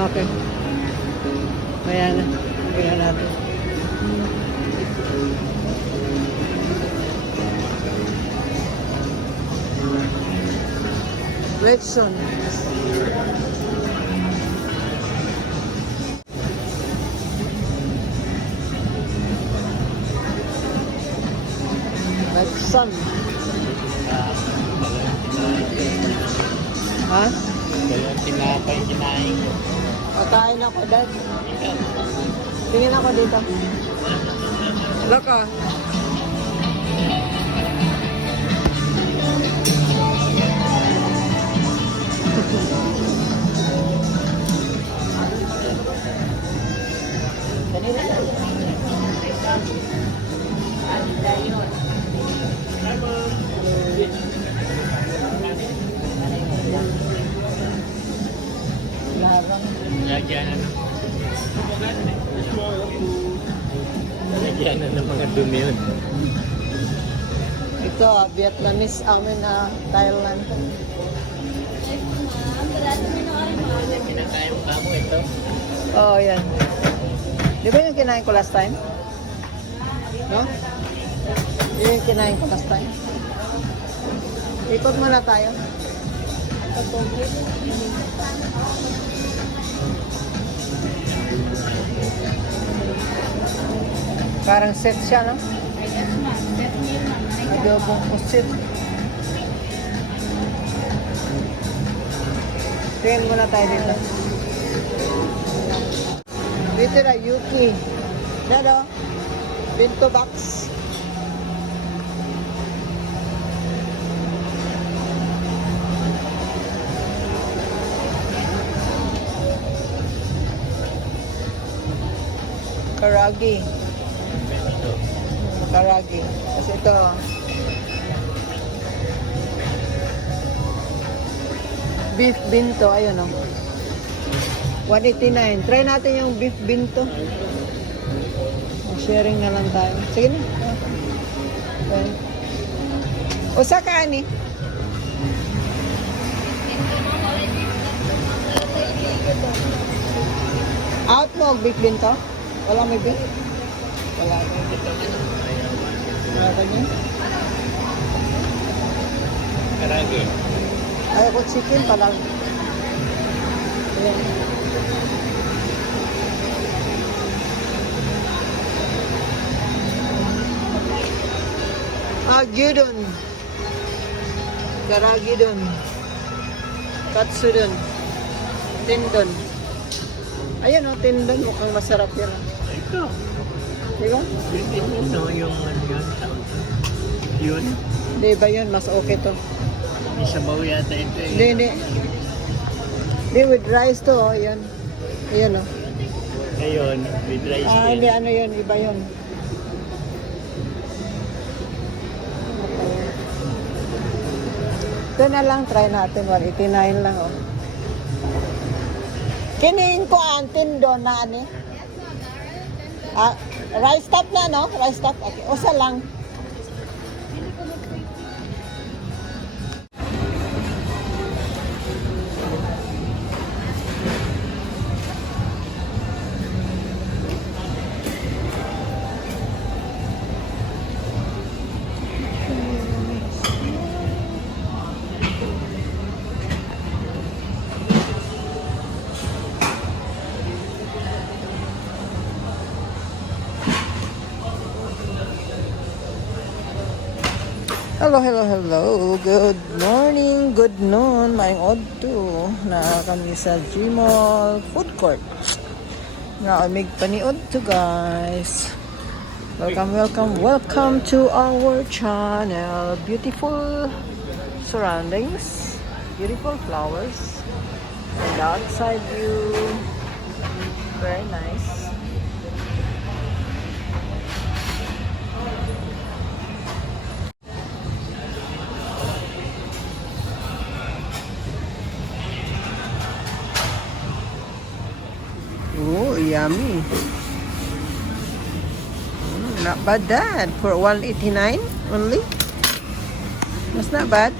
Okay. Ayan na. Tingnan natin. Redson. Redson. Ha? Kaya tinapay kinain ko. Pakain ako, Dad. Tingin ako dito. Look, ah. Lagyan na ng mga dumi yun. Ito, Vietnamese amin na Thailand. Kinakain mo ka mo ito? Oh, yan. Di ba yung kinain ko last time? No? Yun yung kinain ko last time. Ikot muna tayo. Parang set siya, no? Adobong pusit. Tingin muna tayo dito. Dito na, Yuki. Dado, Pinto Box. Karagi. Karagi. Kasi ito, beef binto, ayun o. 189. Try natin yung beef binto. Sharing na lang tayo. Sige na. Okay. O sa kaani? Out mo, beef binto? Wala may beef? Wala may beef. Wala ka niya? Karagi. Ayaw ko chicken pala. Ayan. Gyudon. Karagidon. Katsudon. Tendon. Ayan o, tendon. Mukhang masarap yan. Ito. Diba? Ito yung ano yun. Yun. Di ba yun? Mas okay to. May sabaw yata ito eh. Hindi. Hindi, with rice to. Oh, yan. Ayan o. Ngayon, with rice Hindi, din. ano yun? Iba yun. Ito na lang, try natin. 189 lang, oh. Kiniin ko ang tindon na, ano? Rice top na, no? Rice top. Okay. Usa lang. Hello. Good morning, good noon, maing odto. Na kami sa Gmall Food Court. Naamig paniod to, guys. Welcome to our channel. Beautiful surroundings, beautiful flowers, and the outside view, very nice. Oh, yummy. Not bad that for 189 only. That's not bad.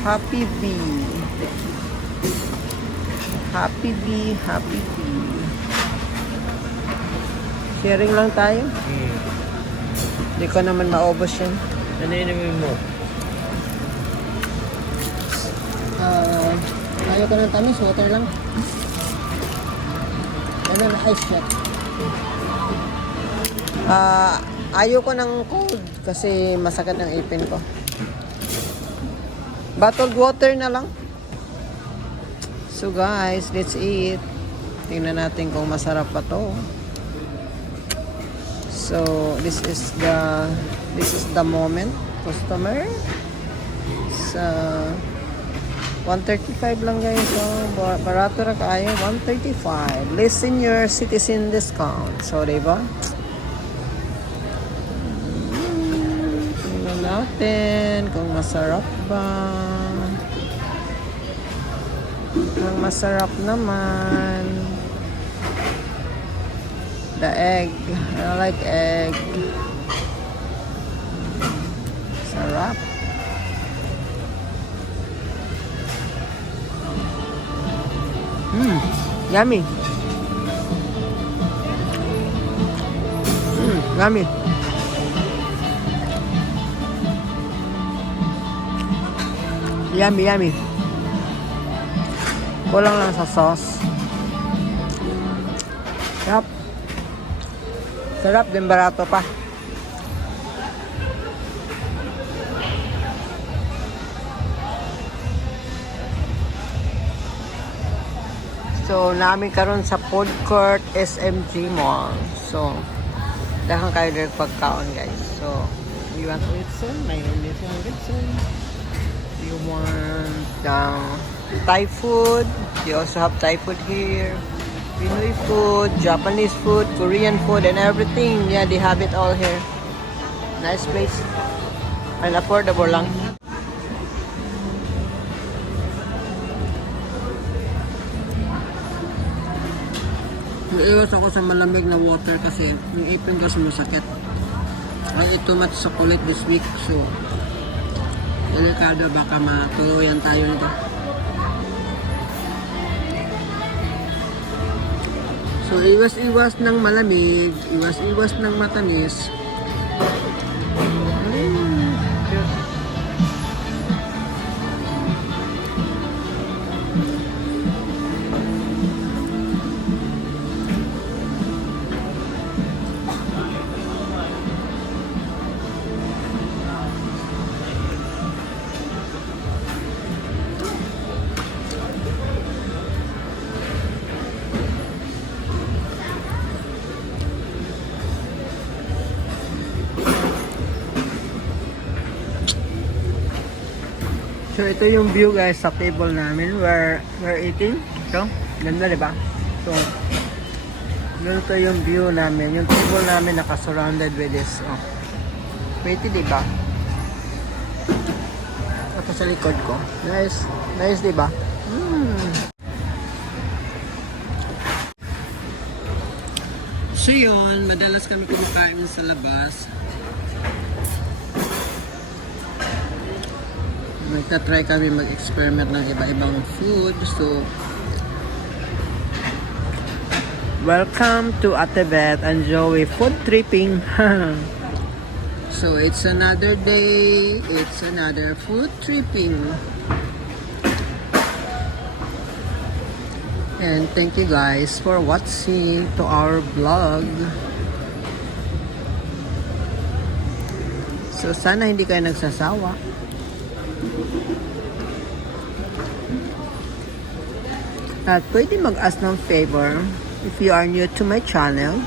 Happy Bee. Happy Bee, Happy Bee. Sharing lang tayo. Hindi ko naman maubos yan. Ano inumin mo? Ayaw ko ng tamis, water lang. Ano na ice shot? Ayaw ko ng cold kasi masakit ang ipin ko. Bottled water na lang. So guys, let's eat. Tingnan natin kung masarap pa to. So this is the moment. Customer. Sa 135 lang guys. So barato ra kaayo, 135. Less senior citizen discount. So diba? Tingnan natin kung masarap ba. Ang masarap naman. The egg. I like egg. Sarap. Yummy. Yummy. Yummy, yummy. Kulang lang sa sauce. Sarap. Sarap din, barato pa. So, namin karon sa food court SMG Mall. So, dahan kayo ng pagkaon guys. So, you want Ritson? Mayroon dito ang Ritson. You want Thai food? They also have Thai food here. Pinoy food, Japanese food, Korean food, and everything. Yeah, they have it all here. Nice place. And affordable lang. Iwas ako sa malamig na water kasi yung ipin kasi masakit. I ate too much chocolate this week, so delikado, baka matuluyan tayo nito. So iwas-iwas ng malamig, iwas-iwas ng matamis. So ito yung view guys sa table namin. We're eating. So, ganda diba? So, ganito yung view namin. Yung table namin naka-surrounded with this. Oh. Pretty diba? Ito sa likod ko. Nice. Nice diba? So yun, madalas kami kumakain sa labas. Magta-try kami mag-experiment ng iba-ibang food. So, welcome to Ate Beth and Joey food tripping. So, it's another day. It's another food tripping. And thank you guys for watching to our vlog. So, sana hindi kayo nagsasawa. At pwede mag-ask ng favor if you are new to my channel.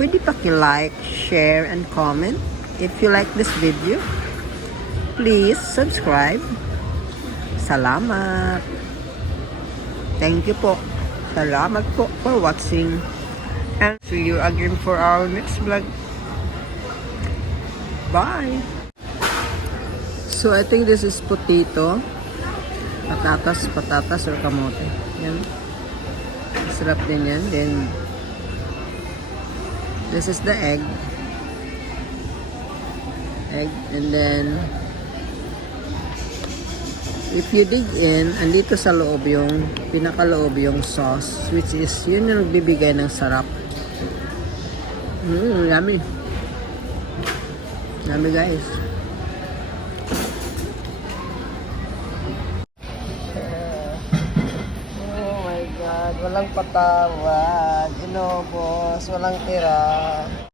Pwede paki-like, share, and comment. If you like this video, please subscribe. Salamat. Thank you po. Salamat po for watching. And see you again for our next vlog. Bye. So I think this is potato. Patatas or kamote. Yan. Sarap din yan. Then, this is the egg. And then, if you dig in, andito sa loob yung, pinakaloob yung sauce, which is, yun yung nagbibigay ng sarap. Yummy. Yummy guys. Oh my God, walang patawad. Inobos, walang tira.